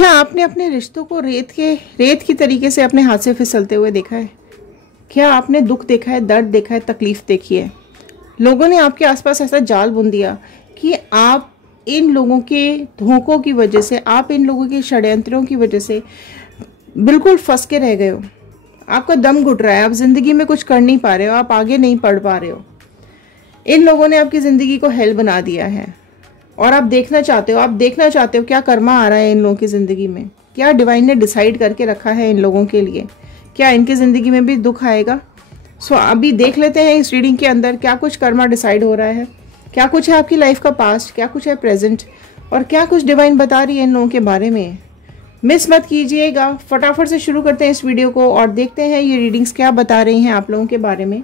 क्या आपने अपने रिश्तों को रेत की तरीके से अपने हाथ से फिसलते हुए देखा है? क्या आपने दुख देखा है, दर्द देखा है, तकलीफ देखी है? लोगों ने आपके आसपास ऐसा जाल बुन दिया कि आप इन लोगों के धोखों की वजह से, आप इन लोगों के षड्यंत्रों की वजह से बिल्कुल फंस के रह गए हो। आपका दम घुट रहा है, आप जिंदगी में कुछ कर नहीं पा रहे हो, आप आगे नहीं बढ़ पा रहे हो। इन लोगों ने आपकी जिंदगी को हेल बना दिया है और आप देखना चाहते हो क्या कर्मा आ रहा है इन लोगों की जिंदगी में, क्या डिवाइन ने डिसाइड करके रखा है इन लोगों के लिए, क्या इनकी जिंदगी में भी दुख आएगा। सो अभी देख लेते हैं इस रीडिंग के अंदर क्या कुछ कर्मा डिसाइड हो रहा है, क्या कुछ है आपकी लाइफ का पास्ट, क्या कुछ है प्रेजेंट और क्या कुछ डिवाइन बता रही है इन लोगों के बारे में। मिस मत कीजिएगा, फटाफट से शुरू करते हैं इस वीडियो को और देखते हैं ये रीडिंग्स क्या बता रही हैं आप लोगों के बारे में।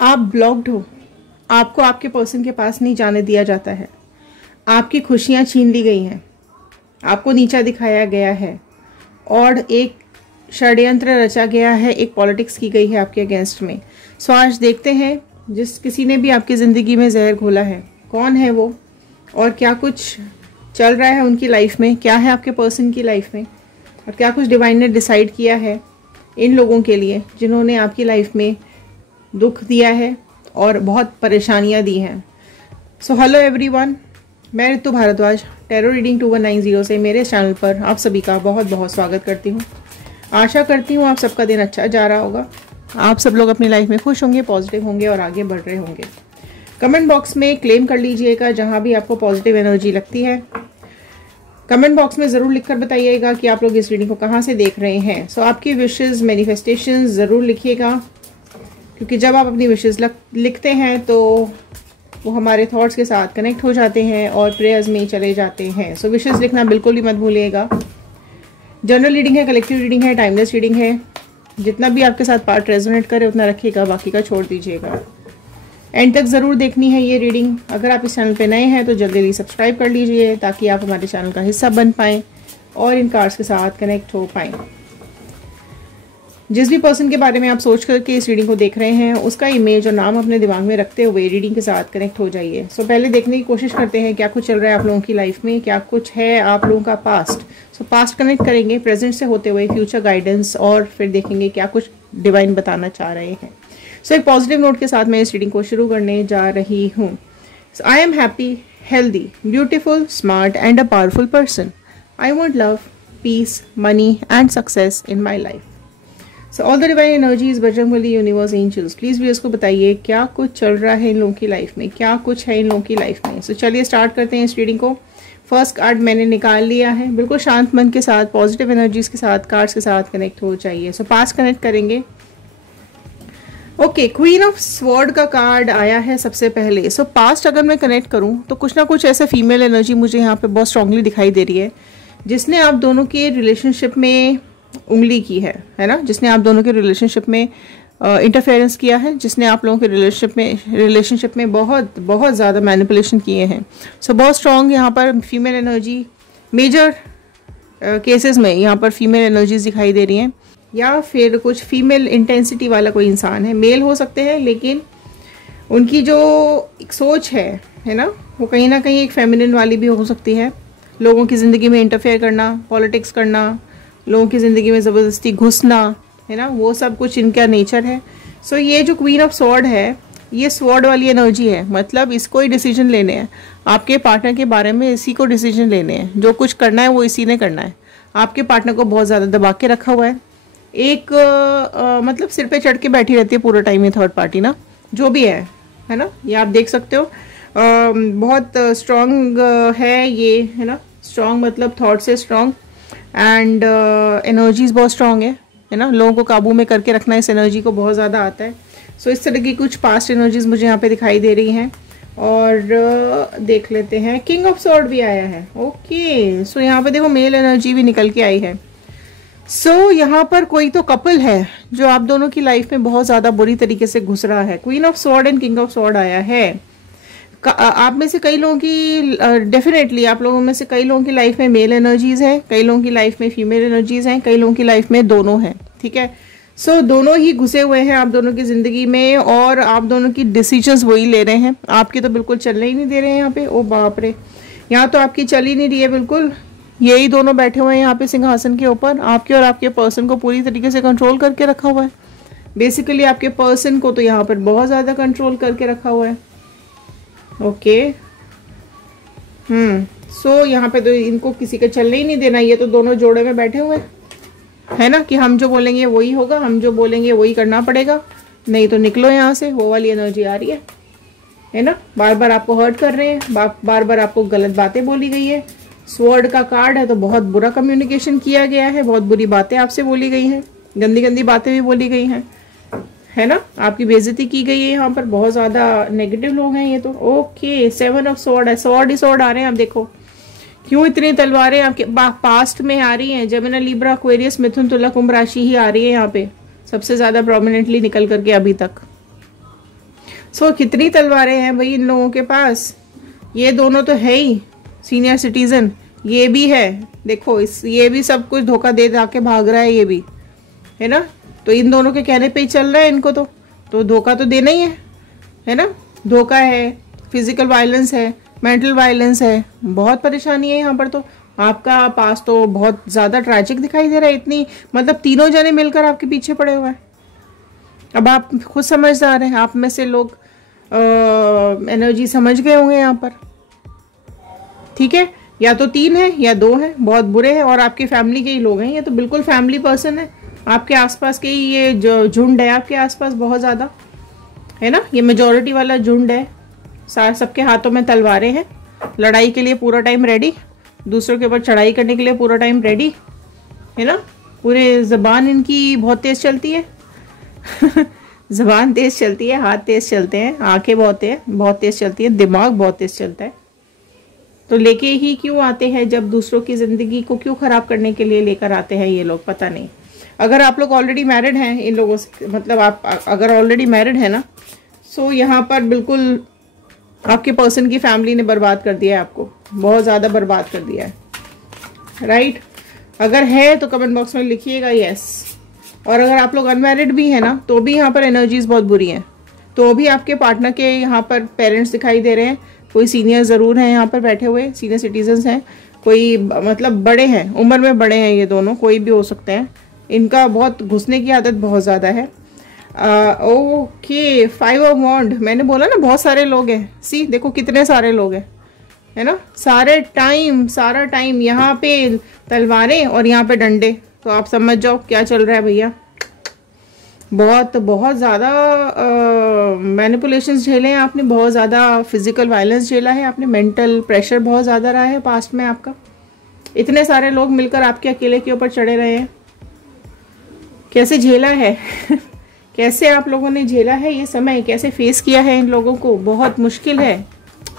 आप ब्लॉक्ड हो, आपको आपके पर्सन के पास नहीं जाने दिया जाता है, आपकी खुशियां छीन ली गई हैं, आपको नीचा दिखाया गया है और एक षड्यंत्र रचा गया है, एक पॉलिटिक्स की गई है आपके अगेंस्ट में। सो आज देखते हैं जिस किसी ने भी आपकी ज़िंदगी में जहर घोला है कौन है वो और क्या कुछ चल रहा है उनकी लाइफ में, क्या है आपके पर्सन की लाइफ में और क्या कुछ डिवाइन ने डिसाइड किया है इन लोगों के लिए जिन्होंने आपकी लाइफ में दुख दिया है और बहुत परेशानियां दी हैं। सो हेलो एवरीवन, मैं ऋतु भारद्वाज टैरो रीडिंग 2190 से मेरे चैनल पर आप सभी का बहुत बहुत स्वागत करती हूँ। आशा करती हूँ आप सबका दिन अच्छा जा रहा होगा, आप सब लोग अपनी लाइफ में खुश होंगे, पॉजिटिव होंगे और आगे बढ़ रहे होंगे। कमेंट बॉक्स में क्लेम कर लीजिएगा जहाँ भी आपको पॉजिटिव एनर्जी लगती है। कमेंट बॉक्स में ज़रूर लिखकर बताइएगा कि आप लोग इस रीडिंग को कहाँ से देख रहे हैं। सो आपकी विशेज़ मैनिफेस्टेशंस ज़रूर लिखिएगा क्योंकि जब आप अपनी विशेज़ लिखते हैं तो वो हमारे थॉट्स के साथ कनेक्ट हो जाते हैं और प्रेयर्स में चले जाते हैं। सो विशेज़ लिखना बिल्कुल भी मत भूलिएगा। जनरल रीडिंग है, कलेक्टिव रीडिंग है, टाइमलेस रीडिंग है, जितना भी आपके साथ पार्ट रेजोनेट करे उतना रखिएगा, बाकी का छोड़ दीजिएगा। एंड तक ज़रूर देखनी है ये रीडिंग। अगर आप इस चैनल पे नए हैं तो जल्दी सब्सक्राइब कर लीजिए ताकि आप हमारे चैनल का हिस्सा बन पाएँ और इन कार्ड्स के साथ कनेक्ट हो पाएँ। जिस भी पर्सन के बारे में आप सोच करके इस रीडिंग को देख रहे हैं उसका इमेज और नाम अपने दिमाग में रखते हुए रीडिंग के साथ कनेक्ट हो जाइए। सो पहले देखने की कोशिश करते हैं क्या कुछ चल रहा है आप लोगों की लाइफ में, क्या कुछ है आप लोगों का पास्ट। सो पास्ट कनेक्ट करेंगे प्रेजेंट से होते हुए फ्यूचर गाइडेंस और फिर देखेंगे क्या कुछ डिवाइन बताना चाह रहे हैं। सो एक पॉजिटिव नोट के साथ मैं इस रीडिंग को शुरू करने जा रही हूँ। I am happy, healthy, beautiful, smart and a powerful person. I want love, peace, money and success in my life. So all the divine energies, Bajrangbali, universe, angels, please भी उसको बताइए क्या कुछ चल रहा है इन लोगों की लाइफ में, क्या कुछ है इन लोगों की लाइफ में। सो चलिए स्टार्ट करते हैं इस रीडिंग को। फर्स्ट कार्ड मैंने निकाल लिया है, बिल्कुल शांत मन के साथ, पॉजिटिव एनर्जीज के साथ, कार्ड्स के साथ कनेक्ट हो जाइए। सो पास्ट कनेक्ट करेंगे। ओके, क्वीन ऑफ स्वॉर्ड का कार्ड आया है सबसे पहले। सो पास्ट अगर मैं कनेक्ट करूँ तो कुछ ना कुछ ऐसे फीमेल एनर्जी मुझे यहाँ पे बहुत स्ट्रांगली दिखाई दे रही है जिसने आप दोनों के रिलेशनशिप में उंगली की है ना, जिसने आप दोनों के रिलेशनशिप में इंटरफेरेंस किया है, जिसने आप लोगों के रिलेशनशिप में बहुत बहुत ज़्यादा मैनिपुलेशन किए हैं। सो बहुत स्ट्रॉन्ग यहाँ पर फीमेल एनर्जी, मेजर केसेस में यहाँ पर फीमेल एनर्जीज दिखाई दे रही हैं या फिर कुछ फीमेल इंटेंसिटी वाला कोई इंसान है, मेल हो सकते हैं लेकिन उनकी जो एक सोच है ना, वो कहीं ना कहीं एक फेमिनिन वाली भी हो सकती है। लोगों की ज़िंदगी में इंटरफेयर करना, पॉलिटिक्स करना, लोगों की ज़िंदगी में ज़बरदस्ती घुसना, है ना, वो सब कुछ इनका नेचर है। सो ये जो क्वीन ऑफ स्वॉर्ड है ये स्वॉर्ड वाली एनर्जी है, मतलब इसको ही डिसीजन लेने हैं आपके पार्टनर के बारे में, इसी को डिसीजन लेने हैं, जो कुछ करना है वो इसी ने करना है। आपके पार्टनर को बहुत ज़्यादा दबा के रखा हुआ है, एक मतलब सिर पे चढ़ के बैठी रहती है पूरा टाइम ये थर्ड पार्टी ना, जो भी है ना, ये आप देख सकते हो। बहुत स्ट्रॉन्ग है ये, है ना, स्ट्रॉन्ग मतलब थॉट से स्ट्रॉन्ग एंड एनर्जीज बहुत स्ट्रॉन्ग है ना, लोगों को काबू में करके रखना इस एनर्जी को बहुत ज़्यादा आता है। सो इस तरह की कुछ पास्ट एनर्जीज मुझे यहाँ पे दिखाई दे रही हैं। और देख लेते हैं, किंग ऑफ स्वॉर्ड भी आया है। ओके, सो यहाँ पे देखो मेल एनर्जी भी निकल के आई है। सो यहाँ पर कोई तो कपल है जो आप दोनों की लाइफ में बहुत ज़्यादा बुरी तरीके से घुस रहा है। Queen of sword and king of sword आया है। आप में से कई लोगों की डेफिनेटली आप लोगों में से कई लोगों की लाइफ में मेल एनर्जीज हैं, कई लोगों की लाइफ में फीमेल एनर्जीज हैं, कई लोगों की लाइफ में दोनों हैं, ठीक है। सो दोनों ही घुसे हुए हैं आप दोनों की ज़िंदगी में और आप दोनों की डिसीजंस वही ले रहे हैं। आपकी तो बिल्कुल चलने ही नहीं दे रहे हैं यहाँ पे। ओ बाप रे, यहाँ तो आपकी चल ही नहीं रही है बिल्कुल। यही दोनों बैठे हुए हैं यहाँ पे सिंहासन के ऊपर, आपके और आपके पर्सन को पूरी तरीके से कंट्रोल करके रखा हुआ है। बेसिकली आपके पर्सन को तो यहाँ पर बहुत ज़्यादा कंट्रोल करके रखा हुआ है। ओके, सो यहाँ पे तो इनको किसी का चलने ही नहीं देना। ये तो दोनों जोड़े में बैठे हुए हैं, है ना, कि हम जो बोलेंगे वही होगा, हम जो बोलेंगे वही करना पड़ेगा, नहीं तो निकलो यहाँ से। वो वाली एनर्जी आ रही है ना। बार बार आपको हर्ट कर रहे हैं, बार बार आपको गलत बातें बोली गई है। स्वॉर्ड का कार्ड है तो बहुत बुरा कम्युनिकेशन किया गया है, बहुत बुरी बातें आपसे बोली गई हैं, गंदी गंदी बातें भी बोली गई हैं, है ना। आपकी बेइज्जती की गई है यहाँ पर। बहुत ज़्यादा नेगेटिव लोग हैं ये तो। ओके, 7 ऑफ स्वॉर्ड है, स्वॉर्ड ही स्वॉर्ड आ रहे हैं। आप देखो क्यों इतनी तलवारें आपके पास्ट में आ रही हैं। जेमिनी, लिब्रा, एक्वेरियस, मिथुन, तुला, कुंभ राशि ही आ रही है यहाँ पे सबसे ज्यादा प्रोमिनेंटली निकल करके अभी तक। सो कितनी तलवारें हैं भाई इन लोगों के पास। ये दोनों तो है ही सीनियर सिटीजन, ये भी है। देखो ये भी सब कुछ धोखा दे के भाग रहा है, ये भी है ना। तो इन दोनों के कहने पे ही चल रहा है इनको तो धोखा तो देना ही है ना। धोखा है, फिजिकल वायलेंस है, मेंटल वायलेंस है, बहुत परेशानी है यहाँ पर। तो आपका पास तो बहुत ज़्यादा ट्रैजिक दिखाई दे रहा है। इतनी मतलब तीनों जने मिलकर आपके पीछे पड़े हुए हैं। अब आप खुद समझदार हैं, आप में से लोग एनर्जी समझ गए होंगे यहाँ पर, ठीक है। या तो 3 है या 2 है, बहुत बुरे हैं और आपकी फैमिली के ही लोग हैं। ये तो बिल्कुल फैमिली पर्सन है, आपके आसपास के ही ये जो झुंड है आपके आसपास बहुत ज़्यादा, है ना। ये मेजॉरिटी वाला झुंड है, सबके हाथों में तलवारें हैं, लड़ाई के लिए पूरा टाइम रेडी, दूसरों के ऊपर चढ़ाई करने के लिए पूरा टाइम रेडी, है ना। पूरे ज़बान इनकी बहुत तेज़ चलती है ज़बान तेज़ चलती है, हाथ तेज़ चलते हैं, आंखें बहुत तेज़ चलती है, दिमाग बहुत तेज़ चलता है। तो लेके ही क्यों आते हैं, जब दूसरों की ज़िंदगी को क्यों ख़राब करने के लिए लेकर आते हैं ये लोग, पता नहीं। अगर आप लोग ऑलरेडी मैरिड हैं इन लोगों से, मतलब आप अगर ऑलरेडी मैरिड है ना, सो यहाँ पर बिल्कुल आपके पर्सन की फैमिली ने बर्बाद कर दिया है आपको, बहुत ज़्यादा बर्बाद कर दिया है, राइट। अगर है तो कमेंट बॉक्स में लिखिएगा यस। और अगर आप लोग अनमैरिड भी हैं ना, तो भी यहाँ पर एनर्जीज बहुत बुरी हैं। तो भी आपके पार्टनर के यहाँ पर पेरेंट्स दिखाई दे रहे हैं, कोई सीनियर ज़रूर हैं यहाँ पर बैठे हुए, सीनियर सिटीजन्स हैं, कोई मतलब बड़े हैं, उम्र में बड़े हैं, ये दोनों कोई भी हो सकते हैं। इनका बहुत घुसने की आदत बहुत ज़्यादा है। ओके, 5 ऑफ वॉन्ड, मैंने बोला ना बहुत सारे लोग हैं। सी देखो कितने सारे लोग हैं, है ना। सारा टाइम यहाँ पे तलवारें और यहाँ पे डंडे। तो आप समझ जाओ क्या चल रहा है भैया। बहुत ज़्यादा मैनिपुलेशंस झेले हैं आपने, बहुत ज़्यादा फिजिकल वायलेंस झेला है आपने, मेंटल प्रेशर बहुत ज़्यादा रहा है पास्ट में आपका। इतने सारे लोग मिलकर आपके अकेले के ऊपर चढ़े रहे हैं, कैसे झेला है कैसे आप लोगों ने झेला है ये समय, कैसे फेस किया है इन लोगों को। बहुत मुश्किल है,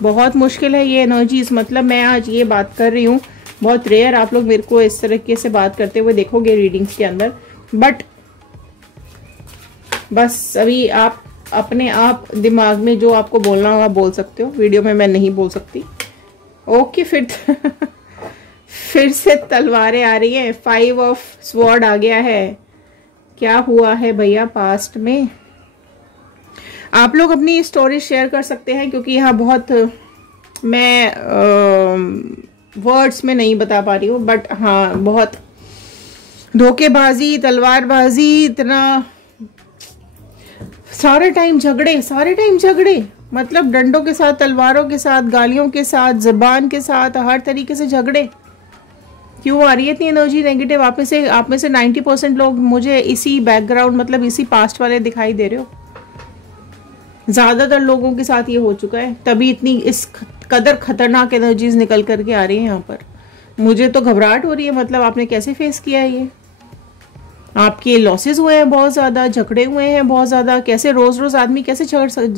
बहुत मुश्किल है ये एनर्जीज। मतलब मैं आज ये बात कर रही हूँ, बहुत रेयर आप लोग मेरे को इस तरीके से बात करते हुए देखोगे रीडिंग्स के अंदर, बट बस अभी आप अपने आप दिमाग में जो आपको बोलना होगा बोल सकते हो, वीडियो में मैं नहीं बोल सकती। ओके, फिर से तलवारें आ रही है, 5 ऑफ स्वॉर्ड आ गया है। क्या हुआ है भैया पास्ट में। आप लोग अपनी स्टोरी शेयर कर सकते हैं, क्योंकि यहाँ बहुत मैं वर्ड्स में नहीं बता पा रही हूँ, बट हाँ बहुत धोखेबाजी, तलवारबाजी, इतना सारे टाइम झगड़े, मतलब डंडों के साथ, तलवारों के साथ, गालियों के साथ, ज़बान के साथ, हर तरीके से झगड़े। क्यों आ रही है इतनी एनर्जी नेगेटिव। आप में से 90% लोग मुझे इसी बैकग्राउंड, मतलब इसी पास्ट वाले दिखाई दे रहे हो। ज़्यादातर लोगों के साथ ये हो चुका है, तभी इतनी इस कदर खतरनाक एनर्जीज निकल करके आ रही है यहाँ पर। मुझे तो घबराहट हो रही है। मतलब आपने कैसे फेस किया है ये। आपके लॉसेस हुए हैं बहुत ज़्यादा, झगड़े हुए हैं बहुत ज़्यादा। कैसे रोज़ आदमी कैसे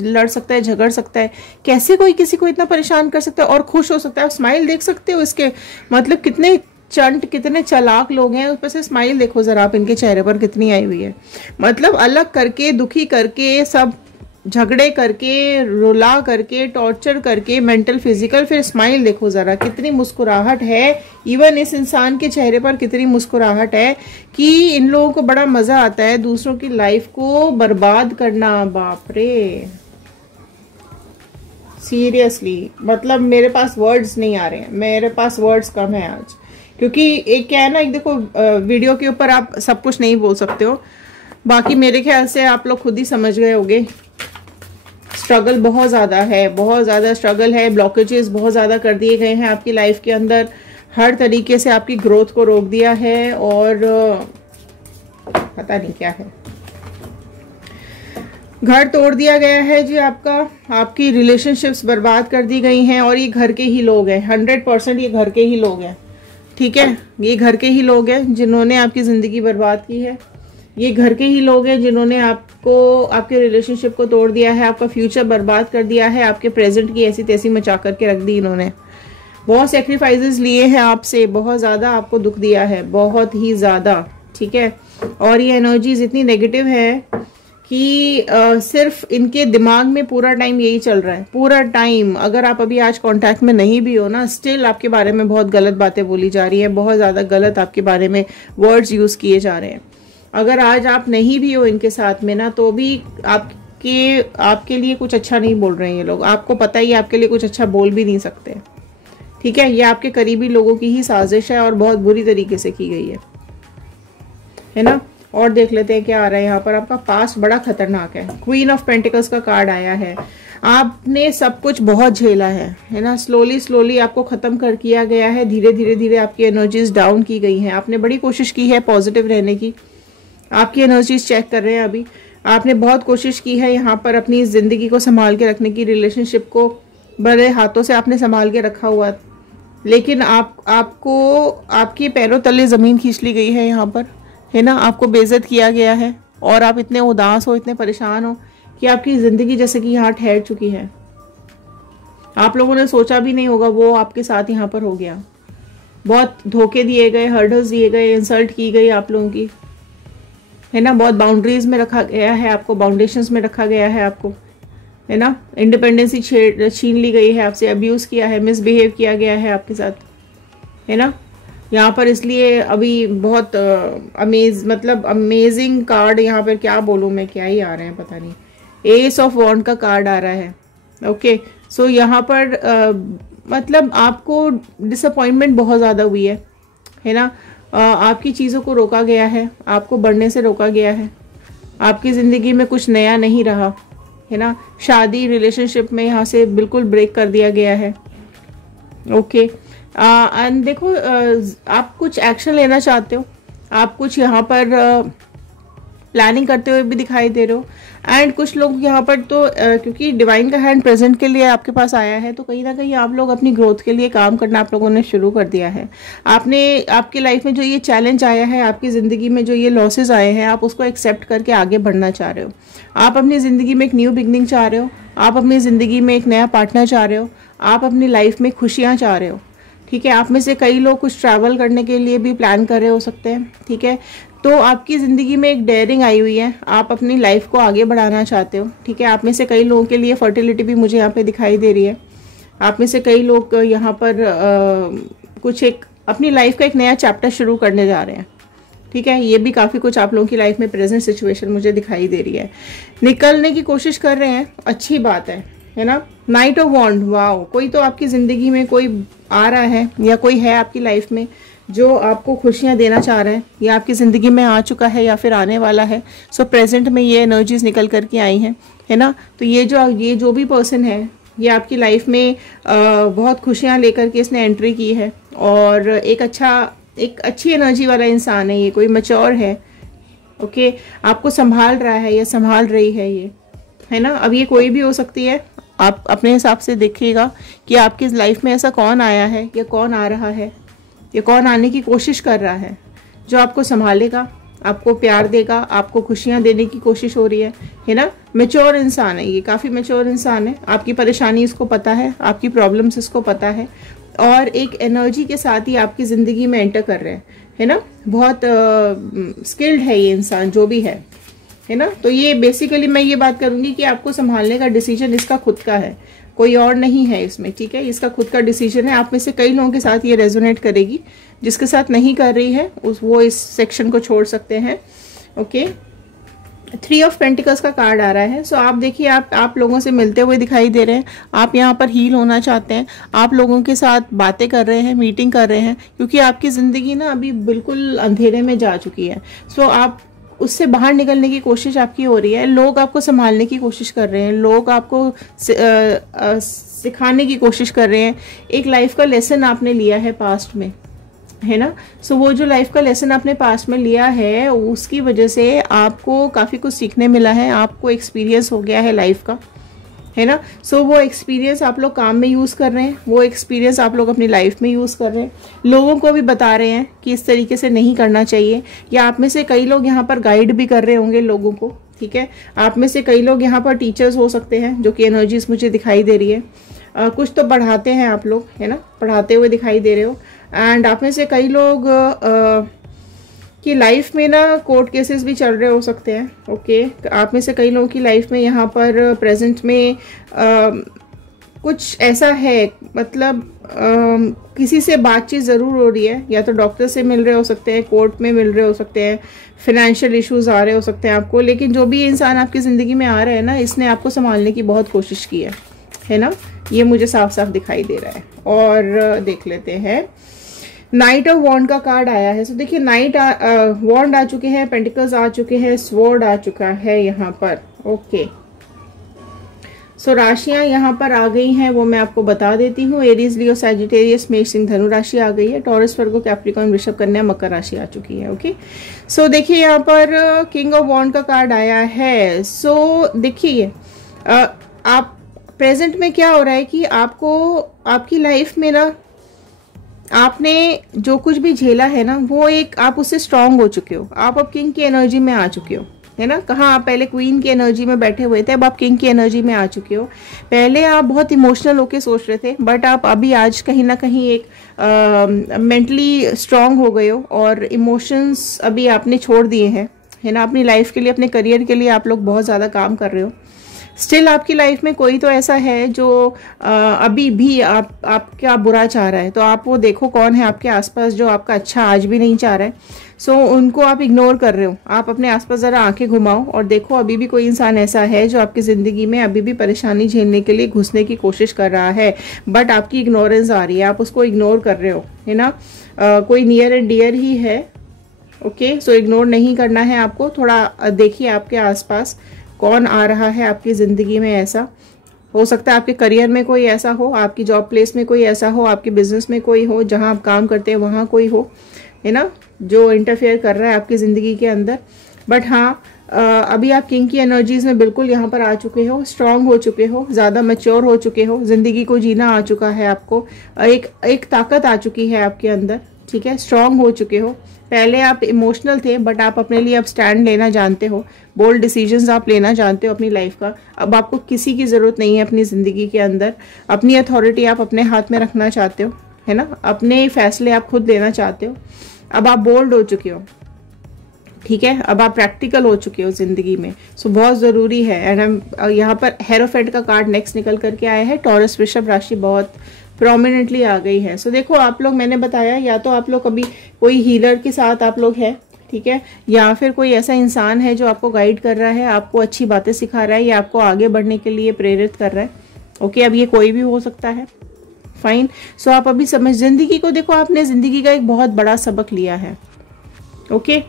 लड़ सकता है, झगड़ सकता है, कैसे कोई किसी को इतना परेशान कर सकता है और खुश हो सकता है। स्माइल देख सकते हो इसके, मतलब कितने चालाक लोग हैं। ऊपर से स्माइल देखो जरा आप, इनके चेहरे पर कितनी आई हुई है। मतलब अलग करके, दुखी करके, सब झगड़े करके, रुला करके, टॉर्चर करके, मेंटल फिजिकल। फिर स्माइल देखो ज़रा, कितनी मुस्कुराहट है, इवन इस इंसान के चेहरे पर कितनी मुस्कुराहट है कि इन लोगों को बड़ा मज़ा आता है दूसरों की लाइफ को बर्बाद करना। बाप रे, सीरियसली, मतलब मेरे पास वर्ड्स नहीं आ रहे हैं, मेरे पास वर्ड्स कम है आज, क्योंकि एक क्या है ना, एक देखो वीडियो के ऊपर आप सब कुछ नहीं बोल सकते हो, बाकी मेरे ख्याल से आप लोग खुद ही समझ गए होंगे। स्ट्रगल बहुत ज़्यादा है, बहुत ज़्यादा स्ट्रगल है, ब्लॉकेजेस बहुत ज़्यादा कर दिए गए हैं आपकी लाइफ के अंदर, हर तरीके से आपकी ग्रोथ को रोक दिया है, और पता नहीं क्या है, घर तोड़ दिया गया है जी आपका, आपकी रिलेशनशिप्स बर्बाद कर दी गई हैं, और ये घर के ही लोग हैं, 100% ये घर के ही लोग हैं, ठीक है, ये घर के ही लोग हैं जिन्होंने आपकी ज़िंदगी बर्बाद की है, ये घर के ही लोग हैं जिन्होंने आपको, आपके रिलेशनशिप को तोड़ दिया है, आपका फ्यूचर बर्बाद कर दिया है, आपके प्रेजेंट की ऐसी तैसी मचा करके रख दी इन्होंने, बहुत सेक्रीफाइसेस लिए हैं आपसे, बहुत ज़्यादा आपको दुख दिया है, बहुत ही ज़्यादा, ठीक है। और ये एनर्जीज इतनी नेगेटिव है कि सिर्फ इनके दिमाग में पूरा टाइम यही चल रहा है, पूरा टाइम। अगर आप अभी आज कांटेक्ट में नहीं भी हो ना, स्टिल आपके बारे में बहुत गलत बातें बोली जा रही है, बहुत ज़्यादा गलत आपके बारे में वर्ड्स यूज़ किए जा रहे हैं। अगर आज आप नहीं भी हो इनके साथ में ना, तो भी आपके लिए कुछ अच्छा नहीं बोल रहे हैं ये लोग, आपको पता ही आपके लिए कुछ अच्छा बोल भी नहीं सकते, ठीक है। ये आपके करीबी लोगों की ही साजिश है और बहुत बुरी तरीके से की गई है ना। और देख लेते हैं क्या आ रहा है यहाँ पर। आपका पास्ट बड़ा खतरनाक है, क्वीन ऑफ पेंटिकल्स का कार्ड आया है। आपने सब कुछ बहुत झेला है ना, स्लोली आपको खत्म कर किया गया है, धीरे आपकी एनर्जीज डाउन की गई हैं। आपने बड़ी कोशिश की है पॉजिटिव रहने की, आपकी एनर्जीज चेक कर रहे हैं अभी। आपने बहुत कोशिश की है यहाँ पर अपनी जिंदगी को संभाल के रखने की, रिलेशनशिप को बड़े हाथों से आपने संभाल के रखा हुआ, लेकिन आपको आपके पैरों तले जमीन खींच ली गई है यहाँ पर, है ना। आपको बेइज्जत किया गया है और आप इतने उदास हो, इतने परेशान हो कि आपकी जिंदगी जैसे कि यहाँ ठहर चुकी है। आप लोगों ने सोचा भी नहीं होगा वो आपके साथ यहाँ पर हो गया। बहुत धोखे दिए गए, हर्डल्स दिए गए, इंसल्ट की गई आप लोगों की, है ना। बहुत बाउंड्रीज में रखा गया है आपको, बाउंडेशंस में रखा गया है आपको, है ना। इंडिपेंडेंसी छीन ली गई है आपसे, अब्यूज किया है, मिसबिहेव किया गया है आपके साथ, है ना। यहाँ पर इसलिए अभी बहुत अमेजिंग कार्ड यहाँ पर, क्या बोलूँ मैं, क्या ही आ रहे हैं पता नहीं। एस ऑफ वॉन्ड का कार्ड आ रहा है, ओके। सो यहाँ पर मतलब आपको डिसअपॉइंटमेंट बहुत ज़्यादा हुई है ना। आपकी चीज़ों को रोका गया है, आपको बढ़ने से रोका गया है, आपकी ज़िंदगी में कुछ नया नहीं रहा, है ना। शादी रिलेशनशिप में यहाँ से बिल्कुल ब्रेक कर दिया गया है, ओके। एंड देखो आप कुछ एक्शन लेना चाहते हो, आप कुछ यहाँ पर प्लानिंग करते हुए भी दिखाई दे रहे हो। एंड कुछ लोग यहाँ पर तो क्योंकि डिवाइन का हैंड प्रेजेंट के लिए आपके पास आया है, तो कहीं ना कहीं आप लोग अपनी ग्रोथ के लिए काम करना आप लोगों ने शुरू कर दिया है। आपने आपकी लाइफ में जो ये चैलेंज आया है, आपकी ज़िंदगी में जो ये लॉसेज आए हैं, आप उसको एक्सेप्ट करके आगे बढ़ना चाह रहे हो। आप अपनी ज़िंदगी में एक न्यू बिगनिंग चाह रहे हो, आप अपनी ज़िंदगी में एक नया पार्टनर चाह रहे हो, आप अपनी लाइफ में खुशियाँ चाह रहे हो, ठीक है। आप में से कई लोग कुछ ट्रैवल करने के लिए भी प्लान कर रहे हो सकते हैं, ठीक है। तो आपकी ज़िंदगी में एक डेयरिंग आई हुई है, आप अपनी लाइफ को आगे बढ़ाना चाहते हो, ठीक है। आप में से कई लोगों के लिए फर्टिलिटी भी मुझे यहाँ पे दिखाई दे रही है। आप में से कई लोग यहाँ पर कुछ एक अपनी लाइफ का एक नया चैप्टर शुरू करने जा रहे हैं, ठीक है। ये भी काफ़ी कुछ आप लोगों की लाइफ में प्रेजेंट सिचुएशन मुझे दिखाई दे रही है। निकलने की कोशिश कर रहे हैं, अच्छी बात है ना। नाइट ऑफ वॉन्ड, वाओ, कोई तो आपकी ज़िंदगी में कोई आ रहा है या कोई है आपकी लाइफ में जो आपको खुशियाँ देना चाह रहे हैं, या आपकी ज़िंदगी में आ चुका है या फिर आने वाला है। सो प्रेजेंट में ये एनर्जीज निकल करके आई हैं, है ना। तो ये जो भी पर्सन है, ये आपकी लाइफ में बहुत खुशियाँ लेकर के इसने एंट्री की है, और एक अच्छी एनर्जी वाला इंसान है ये, कोई मैच्योर है, ओके। आपको संभाल रहा है या संभाल रही है ये, है ना। अब ये कोई भी हो सकती है, आप अपने हिसाब से देखिएगा कि आपकी लाइफ में ऐसा कौन आया है या कौन आ रहा है या कौन आने की कोशिश कर रहा है जो आपको संभालेगा, आपको प्यार देगा, आपको खुशियाँ देने की कोशिश हो रही है ना। मैच्योर इंसान है ये, काफ़ी मैच्योर इंसान है। आपकी परेशानी इसको पता है, आपकी प्रॉब्लम्स इसको पता है, और एक एनर्जी के साथ ही आपकी ज़िंदगी में एंटर कर रहे हैं, है ना। बहुत स्किल्ड है ये इंसान जो भी है, है ना। तो ये बेसिकली मैं ये बात करूंगी कि आपको संभालने का डिसीजन इसका खुद का है, कोई और नहीं है इसमें, ठीक है। इसका खुद का डिसीजन है। आप में से कई लोगों के साथ ये रेजोनेट करेगी, जिसके साथ नहीं कर रही है वो इस सेक्शन को छोड़ सकते हैं। ओके, 3 ऑफ पेंटिकल्स का कार्ड आ रहा है। सो आप देखिए, आप लोगों से मिलते हुए दिखाई दे रहे हैं, आप यहाँ पर हील होना चाहते हैं, आप लोगों के साथ बातें कर रहे हैं, मीटिंग कर रहे हैं, क्योंकि आपकी ज़िंदगी ना अभी बिल्कुल अंधेरे में जा चुकी है। सो आप उससे बाहर निकलने की कोशिश आपकी हो रही है। लोग आपको संभालने की कोशिश कर रहे हैं, लोग आपको सिखाने की कोशिश कर रहे हैं। एक लाइफ का लेसन आपने लिया है पास्ट में, है ना। सो वो जो लाइफ का लेसन आपने पास्ट में लिया है, उसकी वजह से आपको काफ़ी कुछ सीखने मिला है, आपको एक्सपीरियंस हो गया है लाइफ का, है ना। सो वो एक्सपीरियंस आप लोग काम में यूज़ कर रहे हैं, वो एक्सपीरियंस आप लोग अपनी लाइफ में यूज़ कर रहे हैं, लोगों को भी बता रहे हैं कि इस तरीके से नहीं करना चाहिए। या आप में से कई लोग यहाँ पर गाइड भी कर रहे होंगे लोगों को, ठीक है। आप में से कई लोग यहाँ पर टीचर्स हो सकते हैं, जो कि एनर्जीज मुझे दिखाई दे रही है। कुछ तो पढ़ाते हैं आप लोग, है ना, पढ़ाते हुए दिखाई दे रहे हो। एंड आप में से कई लोग की लाइफ में ना कोर्ट केसेस भी चल रहे हो सकते हैं। ओके, आप में से कई लोगों की लाइफ में यहाँ पर प्रेजेंट में कुछ ऐसा है, मतलब किसी से बातचीत ज़रूर हो रही है, या तो डॉक्टर से मिल रहे हो सकते हैं, कोर्ट में मिल रहे हो सकते हैं, फिनेंशियल इश्यूज आ रहे हो सकते हैं आपको। लेकिन जो भी इंसान आपकी ज़िंदगी में आ रहा है ना, इसने आपको संभालने की बहुत कोशिश की है ना। ये मुझे साफ साफ दिखाई दे रहा है। और देख लेते हैं, नाइट ऑफ वॉन्ड का कार्ड आया है। सो देखिए, नाइट वॉन्ड आ चुके हैं, पेंटिकल्स आ चुके हैं, स्वॉर्ड आ चुका है यहाँ पर। ओके, सो राशियां यहाँ पर आ गई हैं, वो मैं आपको बता देती हूँ। एरीज, लियो, सैजिटेरियस, मेष, सिंह, धनु राशि आ गई है। टॉरस, वर्गो, कैप्रिकॉर्न, वृषभ, कन्या, मकर राशि आ चुकी है। ओके, सो देखिए यहाँ पर किंग ऑफ वॉन्ड का कार्ड आया है। सो देखिए, आप प्रेजेंट में क्या हो रहा है कि आपको आपकी लाइफ में ना, आपने जो कुछ भी झेला है ना, वो एक आप उससे स्ट्रांग हो चुके हो। आप अब किंग की एनर्जी में आ चुके हो, है ना। कहाँ आप पहले क्वीन की एनर्जी में बैठे हुए थे, अब आप किंग की एनर्जी में आ चुके हो। पहले आप बहुत इमोशनल होके सोच रहे थे, बट आप अभी आज कहीं ना कहीं एक मेंटली स्ट्रांग हो गए हो, और इमोशंस अभी आपने छोड़ दिए हैं, है ना। अपनी लाइफ के लिए, अपने करियर के लिए आप लोग बहुत ज़्यादा काम कर रहे हो। स्टिल आपकी लाइफ में कोई तो ऐसा है जो अभी भी आपका बुरा चाह रहा है, तो आप वो देखो कौन है आपके आसपास जो आपका अच्छा आज भी नहीं चाह रहा है। सो उनको आप इग्नोर कर रहे हो। आप अपने आसपास ज़रा आंखें घुमाओ और देखो, अभी भी कोई इंसान ऐसा है जो आपकी ज़िंदगी में अभी भी परेशानी झेलने के लिए घुसने की कोशिश कर रहा है, बट आपकी इग्नोरेंस आ रही है, आप उसको इग्नोर कर रहे हो, है ना। कोई नियर एंड डियर ही है। ओके, सो इग्नोर नहीं करना है आपको। थोड़ा देखिए आपके आसपास कौन आ रहा है आपकी ज़िंदगी में। ऐसा हो सकता है आपके करियर में कोई ऐसा हो, आपकी जॉब प्लेस में कोई ऐसा हो, आपके बिजनेस में कोई हो, जहां आप काम करते हैं वहां कोई हो, है ना, जो इंटरफेयर कर रहा है आपकी ज़िंदगी के अंदर। बट हाँ, अभी आप किंग की एनर्जीज में बिल्कुल यहाँ पर आ चुके हो, स्ट्रांग हो चुके हो, ज़्यादा मैच्योर हो चुके हो, ज़िंदगी को जीना आ चुका है आपको, एक ताकत आ चुकी है आपके अंदर, ठीक है। स्ट्रांग हो चुके हो। पहले आप इमोशनल थे, बट आप अपने लिए अब स्टैंड लेना जानते हो, बोल्ड डिसीजंस आप लेना जानते हो अपनी लाइफ का। अब आपको किसी की ज़रूरत नहीं है अपनी ज़िंदगी के अंदर। अपनी अथॉरिटी आप अपने हाथ में रखना चाहते हो, है ना। अपने फैसले आप खुद लेना चाहते हो। अब आप बोल्ड हो चुके हो, ठीक है। अब आप प्रैक्टिकल हो चुके हो ज़िंदगी में। सो बहुत ज़रूरी है। एंड हम यहाँ पर हेरोफेंट का कार्ड नेक्स्ट निकल करके आया है। टॉरस, वृषभ राशि बहुत प्रोमिनेंटली आ गई है। सो देखो, आप लोग, मैंने बताया, या तो आप लोग कभी कोई हीलर के साथ आप लोग हैं, ठीक है, या फिर कोई ऐसा इंसान है जो आपको गाइड कर रहा है, आपको अच्छी बातें सिखा रहा है, या आपको आगे बढ़ने के लिए प्रेरित कर रहा है। ओके, अब ये कोई भी हो सकता है, फाइन। सो आप अभी समझ, जिंदगी को देखो, आपने जिंदगी का एक बहुत बड़ा सबक लिया है। ओके,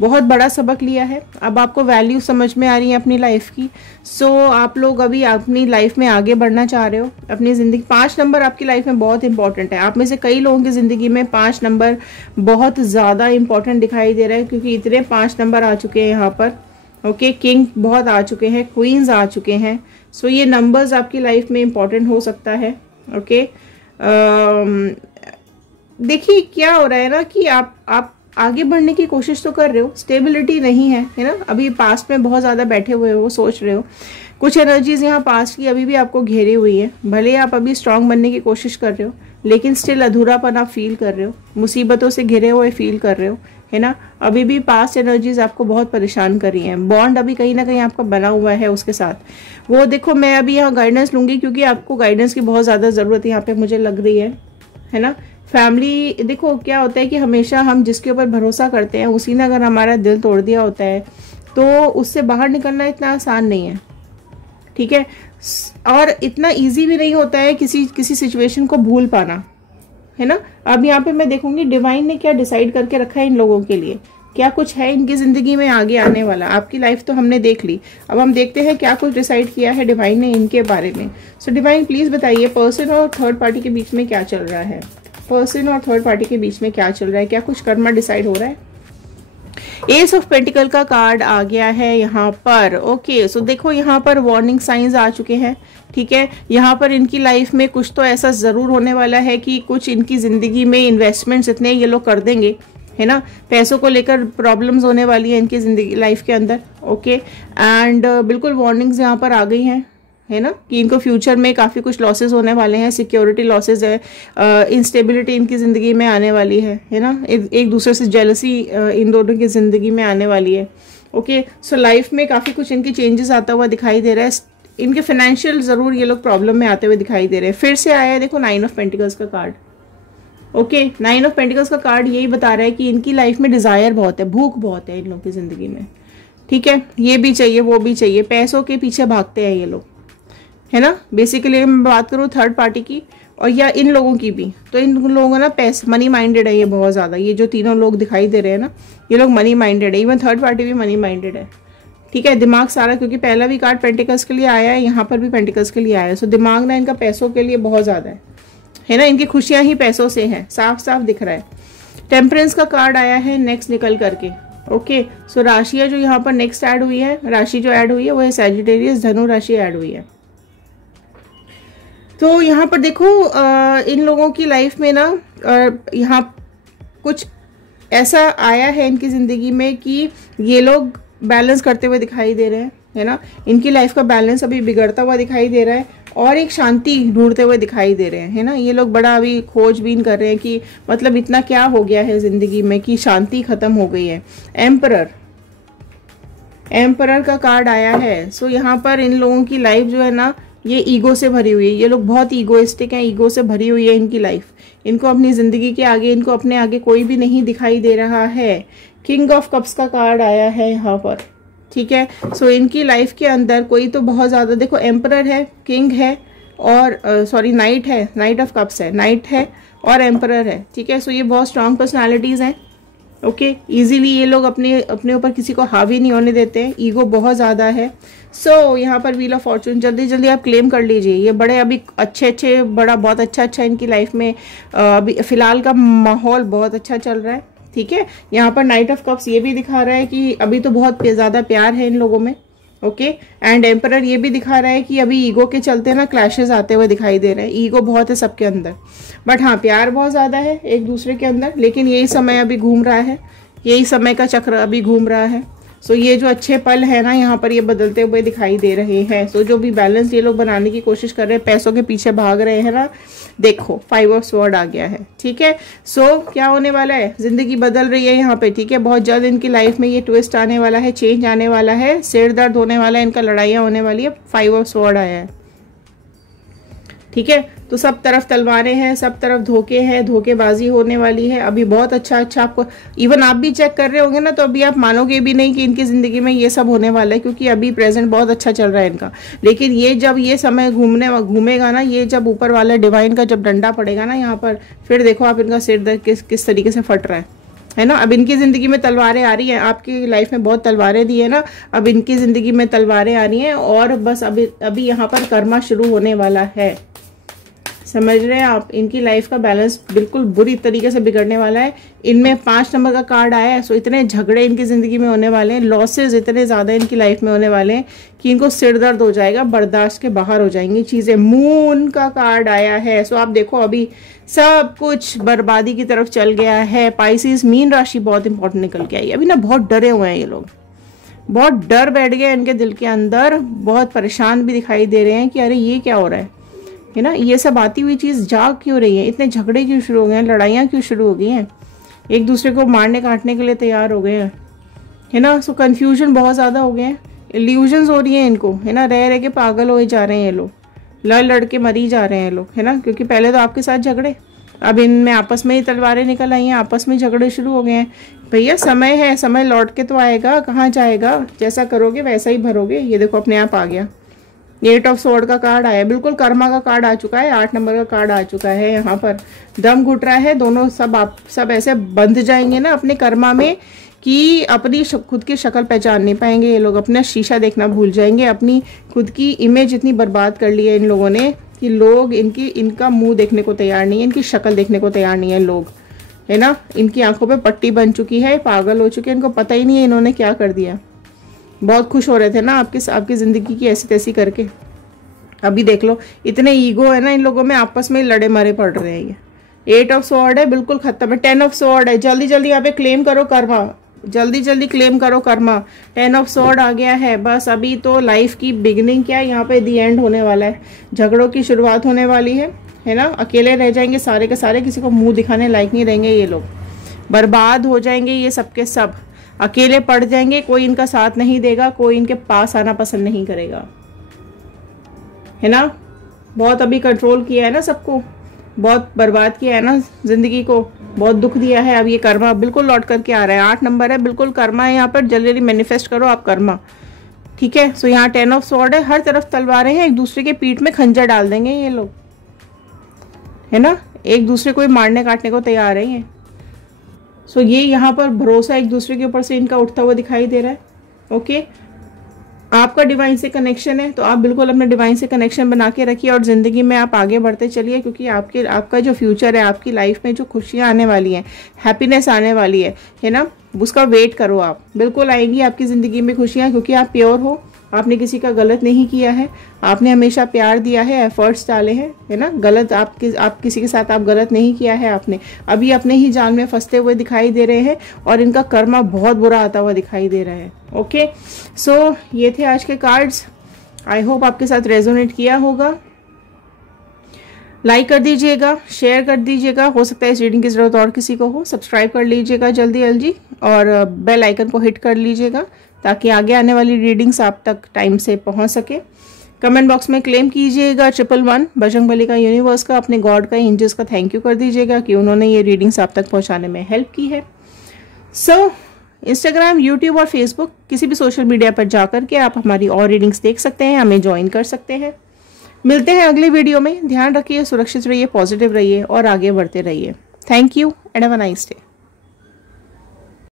बहुत बड़ा सबक लिया है। अब आपको वैल्यू समझ में आ रही है अपनी लाइफ की। सो आप लोग अभी अपनी लाइफ में आगे बढ़ना चाह रहे हो, अपनी ज़िंदगी। 5 नंबर आपकी लाइफ में बहुत इंपॉर्टेंट है। आप में से कई लोगों की ज़िंदगी में 5 नंबर बहुत ज़्यादा इंपॉर्टेंट दिखाई दे रहा है, क्योंकि इतने 5 नंबर आ चुके हैं यहाँ पर। ओके, किंग बहुत आ चुके हैं, क्वींस आ चुके हैं। सो ये नंबर्स आपकी लाइफ में इंपॉर्टेंट हो सकता है। ओके, देखिए क्या हो रहा है ना कि आप आगे बढ़ने की कोशिश तो कर रहे हो, स्टेबिलिटी नहीं है, है ना। अभी पास्ट में बहुत ज़्यादा बैठे हुए हो, सोच रहे हो। कुछ एनर्जीज यहाँ पास्ट की अभी भी आपको घेरी हुई है। भले आप अभी स्ट्रांग बनने की कोशिश कर रहे हो, लेकिन स्टिल अधूरापन आप फील कर रहे हो, मुसीबतों से घिरे हुए फील कर रहे हो, है ना। अभी भी पास्ट एनर्जीज आपको बहुत परेशान कर रही हैं, बॉन्ड अभी कहीं ना कहीं आपका बना हुआ है उसके साथ। वो देखो, मैं अभी यहाँ गाइडेंस लूंगी क्योंकि आपको गाइडेंस की बहुत ज़्यादा ज़रूरत यहाँ पे मुझे लग रही है ना। फैमिली, देखो क्या होता है कि हमेशा हम जिसके ऊपर भरोसा करते हैं उसी ने अगर हमारा दिल तोड़ दिया होता है तो उससे बाहर निकलना इतना आसान नहीं है, ठीक है। और इतना इजी भी नहीं होता है किसी सिचुएशन को भूल पाना, है ना। अब यहाँ पे मैं देखूंगी डिवाइन ने क्या डिसाइड करके रखा है इन लोगों के लिए, क्या कुछ है इनकी जिंदगी में आगे आने वाला। आपकी लाइफ तो हमने देख ली, अब हम देखते हैं क्या कुछ डिसाइड किया है डिवाइन ने इनके बारे में। सो डिवाइन प्लीज बताइए पर्सन और थर्ड पार्टी के बीच में क्या चल रहा है, पर्सन और थर्ड पार्टी के बीच में क्या चल रहा है, क्या कुछ कर्मा डिसाइड हो रहा है। एस ऑफ पेंटिकल का कार्ड आ गया है यहाँ पर। ओके, सो देखो यहाँ पर वार्निंग साइंस आ चुके हैं, ठीक है। यहाँ पर इनकी लाइफ में कुछ तो ऐसा जरूर होने वाला है कि कुछ इनकी जिंदगी में इन्वेस्टमेंट्स इतने ये लोग कर देंगे, है ना। पैसों को लेकर प्रॉब्लम्स होने वाली है इनकी जिंदगी लाइफ के अंदर। ओके, एंड बिल्कुल वार्निंग्स यहाँ पर आ गई हैं, है ना, कि इनको फ्यूचर में काफ़ी कुछ लॉसेस होने वाले हैं, सिक्योरिटी लॉसेस है, इंस्टेबिलिटी इनकी ज़िंदगी में आने वाली है ना। एक दूसरे से जेलसी इन दोनों की ज़िंदगी में आने वाली है। ओके, सो लाइफ में काफ़ी कुछ इनकी चेंजेस आता हुआ दिखाई दे रहा है। इनके फाइनेंशियल ज़रूर ये लोग प्रॉब्लम में आते हुए दिखाई दे रहे हैं। फिर से आया है देखो 9 ऑफ पेंटिकल्स का कार्ड। ओके, 9 ऑफ पेंटिकल्स का कार्ड यही बता रहा है कि इनकी लाइफ में डिज़ायर बहुत है, भूख बहुत है इन लोगों की ज़िंदगी में, ठीक है। ये भी चाहिए वो भी चाहिए, पैसों के पीछे भागते हैं ये लोग, है ना। बेसिकली मैं बात करूँ थर्ड पार्टी की और या इन लोगों की भी, तो इन लोगों ना पैसे मनी माइंडेड है ये बहुत ज़्यादा। ये जो तीनों लोग दिखाई दे रहे हैं ना, ये लोग मनी माइंडेड है। इवन थर्ड पार्टी भी मनी माइंडेड है, ठीक है। दिमाग सारा, क्योंकि पहला भी कार्ड पेंटिकल्स के लिए आया है, यहाँ पर भी पेंटिकल्स के लिए आया है। सो दिमाग ना इनका पैसों के लिए बहुत ज़्यादा है ना। इनकी खुशियाँ ही पैसों से हैं, साफ साफ दिख रहा है। टेम्परेंस का कार्ड आया है नेक्स्ट निकल करके। ओके, सो राशियाँ जो यहाँ पर नेक्स्ट ऐड हुई है, राशि जो ऐड हुई है वो है सैजिटेरियस, धनु राशि ऐड हुई है। तो यहाँ पर देखो इन लोगों की लाइफ में ना यहाँ कुछ ऐसा आया है इनकी ज़िंदगी में कि ये लोग बैलेंस करते हुए दिखाई दे रहे हैं, है ना। इनकी लाइफ का बैलेंस अभी बिगड़ता हुआ दिखाई दे रहा है और एक शांति ढूंढते हुए दिखाई दे रहे हैं, है ना। ये लोग बड़ा अभी खोजबीन कर रहे हैं कि मतलब इतना क्या हो गया है ज़िंदगी में कि शांति खत्म हो गई है। एम्परर का कार्ड आया है। सो यहाँ पर इन लोगों की लाइफ जो है ना ये ईगो से भरी हुई है। ये लोग बहुत ईगोइस्टिक हैं, ईगो से भरी हुई है इनकी लाइफ। इनको अपनी ज़िंदगी के आगे, इनको अपने आगे कोई भी नहीं दिखाई दे रहा है। किंग ऑफ कप्स का कार्ड आया है यहाँ पर, ठीक है। सो इनकी लाइफ के अंदर कोई तो बहुत ज़्यादा, देखो एम्परर है, किंग है और सॉरी नाइट है, नाइट ऑफ कप्स है, नाइट है और एम्परर है, ठीक है। सो ये बहुत स्ट्रांग पर्सनालिटीज़ हैं। ओके, इजीली ये लोग अपने ऊपर किसी को हावी नहीं होने देते हैं, ईगो बहुत ज़्यादा है। सो यहाँ पर व्हील ऑफ फॉर्चून जल्दी जल्दी आप क्लेम कर लीजिए। ये बड़े अभी अच्छे बहुत अच्छा इनकी लाइफ में अभी फिलहाल का माहौल बहुत अच्छा चल रहा है, ठीक है। यहाँ पर नाइट ऑफ कप्स ये भी दिखा रहा है कि अभी तो बहुत ज़्यादा प्यार है इन लोगों में। ओके, एंड एम्परर ये भी दिखा रहा है कि अभी ईगो के चलते ना क्लैशेस आते हुए दिखाई दे रहे हैं। ईगो बहुत है सबके अंदर, बट हाँ प्यार बहुत ज़्यादा है एक दूसरे के अंदर। लेकिन यही समय अभी घूम रहा है, यही समय का चक्र अभी घूम रहा है। सो ये जो अच्छे पल है ना यहाँ पर ये बदलते हुए दिखाई दे रहे हैं। सो जो भी बैलेंस ये लोग बनाने की कोशिश कर रहे हैं, पैसों के पीछे भाग रहे हैं ना, देखो 5 ऑफ स्वॉर्ड आ गया है, ठीक है। सो क्या होने वाला है, जिंदगी बदल रही है यहाँ पे, ठीक है। बहुत जल्द इनकी लाइफ में ये ट्विस्ट आने वाला है, चेंज आने वाला है, सिर दर्द होने वाला है, इनका लड़ाइयाँ होने वाली है। 5 ऑफ स्वॉर्ड आया है, ठीक है। तो सब तरफ तलवारें हैं, सब तरफ धोखे हैं, धोखेबाजी होने वाली है। अभी बहुत अच्छा आपको, इवन आप भी चेक कर रहे होंगे ना, तो अभी आप मानोगे भी नहीं कि इनकी ज़िंदगी में ये सब होने वाला है, क्योंकि अभी प्रेजेंट बहुत अच्छा चल रहा है इनका। लेकिन ये जब ये समय घूमेगा ना, ये जब ऊपर वाला डिवाइन का जब डंडा पड़ेगा ना यहाँ पर, फिर देखो आप इनका सिर दर्द किस तरीके से फट रहा है ना। अब इनकी ज़िंदगी में तलवारें आ रही हैं, आपकी लाइफ में बहुत तलवारें दी है ना, अब इनकी ज़िंदगी में तलवारें आ रही हैं और बस अभी यहाँ पर कर्मा शुरू होने वाला है। समझ रहे हैं आप, इनकी लाइफ का बैलेंस बिल्कुल बुरी तरीके से बिगड़ने वाला है। इनमें 5 नंबर का कार्ड आया है। सो इतने झगड़े इनकी ज़िंदगी में होने वाले हैं, लॉसेज इतने ज़्यादा इनकी लाइफ में होने वाले हैं कि इनको सिर दर्द हो जाएगा, बर्दाश्त के बाहर हो जाएंगी चीज़ें। मून का कार्ड आया है। सो आप देखो अभी सब कुछ बर्बादी की तरफ चल गया है। पाइसिस मीन राशि बहुत इंपॉर्टेंट निकल के आई। अभी ना बहुत डरे हुए हैं ये लोग, बहुत डर बैठ गया इनके दिल के अंदर, बहुत परेशान भी दिखाई दे रहे हैं कि अरे ये क्या हो रहा है ना। ये सब आती हुई चीज़ जाग क्यों रही है, इतने झगड़े क्यों शुरू हो गए हैं, लड़ाइयाँ क्यों शुरू हो गई हैं, एक दूसरे को मारने काटने के लिए तैयार हो गए हैं, है ना। सो कन्फ्यूजन बहुत ज़्यादा हो गए हैं, इल्यूजन्स हो रही हैं इनको, है ना। रह रह के पागल हो जा रहे हैं ये लोग, लड़ लड़ के मरी जा रहे हैं लोग, है ना। क्योंकि पहले तो आपके साथ झगड़े, अब इनमें आपस में ही तलवारें निकल आई हैं, आपस में झगड़े शुरू हो गए हैं। भैया समय है, समय लौट के तो आएगा, कहाँ जाएगा, जैसा करोगे वैसा ही भरोगे। ये देखो अपने आप आ गया, 8 ऑफ स्वॉर्ड का कार्ड आया, बिल्कुल कर्मा का कार्ड आ चुका है, 8 नंबर का कार्ड आ चुका है। यहाँ पर दम घुट रहा है, दोनों सब ऐसे बंध जाएंगे ना अपने कर्मा में कि अपनी खुद की शक्ल पहचान नहीं पाएंगे ये लोग, अपना शीशा देखना भूल जाएंगे। अपनी खुद की इमेज इतनी बर्बाद कर ली है इन लोगों ने कि लोग इनका मुंह देखने को तैयार नहीं है, इनकी शक्ल देखने को तैयार नहीं है लोग, है ना। इनकी आंखों पे पट्टी बन चुकी है, पागल हो चुके हैं, इनको पता ही नहीं है इन्होंने क्या कर दिया। बहुत खुश हो रहे थे ना आपकी ज़िंदगी की ऐसी तैसी करके, अभी देख लो इतने ईगो है ना इन लोगों में, आपस में लड़े मरे पड़ रहे हैं। ये 8 ऑफ स्वॉर्ड है, बिल्कुल खत्म है। 10 ऑफ स्वॉर्ड है, जल्दी जल्दी यहाँ पे क्लेम करो कर्मा, जल्दी जल्दी क्लेम करो कर्मा। 10 ऑफ स्वॉर्ड आ गया है, बस अभी तो लाइफ की बिगिनिंग क्या है, यहाँ पे दी एंड होने वाला है, झगड़ों की शुरुआत होने वाली है ना। अकेले रह जाएंगे सारे के सारे, किसी को मुंह दिखाने लायक नहीं रहेंगे ये लोग, बर्बाद हो जाएंगे ये सबके सब, अकेले पड़ जाएंगे, कोई इनका साथ नहीं देगा, कोई इनके पास आना पसंद नहीं करेगा, है ना। बहुत अभी कंट्रोल किया है ना सबको, बहुत बर्बाद किया है ना जिंदगी को, बहुत दुख दिया है। अब ये कर्मा बिल्कुल लौट करके आ रहा है, 8 नंबर है, बिल्कुल कर्मा है यहाँ पर, जल्दी जल्दी मैनिफेस्ट करो आप कर्मा, ठीक है। सो यहाँ 10 ऑफ स्वॉर्ड है, हर तरफ तलवारें हैं, एक दूसरे के पीठ में खंजर डाल देंगे ये लोग, है ना। एक दूसरे को मारने काटने को तैयार है ये। सो ये यहाँ पर भरोसा एक दूसरे के ऊपर से इनका उठता हुआ दिखाई दे रहा है। ओके, आपका डिवाइन से कनेक्शन है तो आप बिल्कुल अपने डिवाइन से कनेक्शन बना के रखिए और ज़िंदगी में आप आगे बढ़ते चलिए, क्योंकि आपका जो फ्यूचर है, आपकी लाइफ में जो खुशियाँ आने वाली हैं, हैप्पीनेस आने वाली है ना, उसका वेट करो आप, बिल्कुल आएंगी आपकी ज़िंदगी में खुशियाँ, क्योंकि आप प्योर हो, आपने किसी का गलत नहीं किया है, आपने हमेशा प्यार दिया है, एफर्ट्स डाले हैं, है ना। गलत आप किसी के साथ आप गलत नहीं किया है आपने, अभी अपने ही जाल में फंसते हुए दिखाई दे रहे हैं और इनका कर्मा बहुत बुरा आता हुआ दिखाई दे रहा है। ओके, सो ये थे आज के कार्ड्स, आई होप आपके साथ रेजोनेट किया होगा। लाइक कर दीजिएगा, शेयर कर दीजिएगा, हो सकता है इस रीडिंग की ज़रूरत और किसी को हो। सब्सक्राइब कर लीजिएगा जल्दी जल्दी और बेल आइकन को हिट कर लीजिएगा ताकि आगे आने वाली रीडिंग्स आप तक टाइम से पहुंच सके। कमेंट बॉक्स में क्लेम कीजिएगा 111 बजरंगबली का, यूनिवर्स का, अपने गॉड का, एंजल्स का थैंक यू कर दीजिएगा कि उन्होंने ये रीडिंग्स आप तक पहुंचाने में हेल्प की है। सो इंस्टाग्राम, यूट्यूब और फेसबुक किसी भी सोशल मीडिया पर जाकर के आप हमारी और रीडिंग्स देख सकते हैं, हमें ज्वाइन कर सकते हैं। मिलते हैं अगले वीडियो में, ध्यान रखिए, सुरक्षित रहिए, पॉजिटिव रहिए और आगे बढ़ते रहिए। Thank you and have a nice day.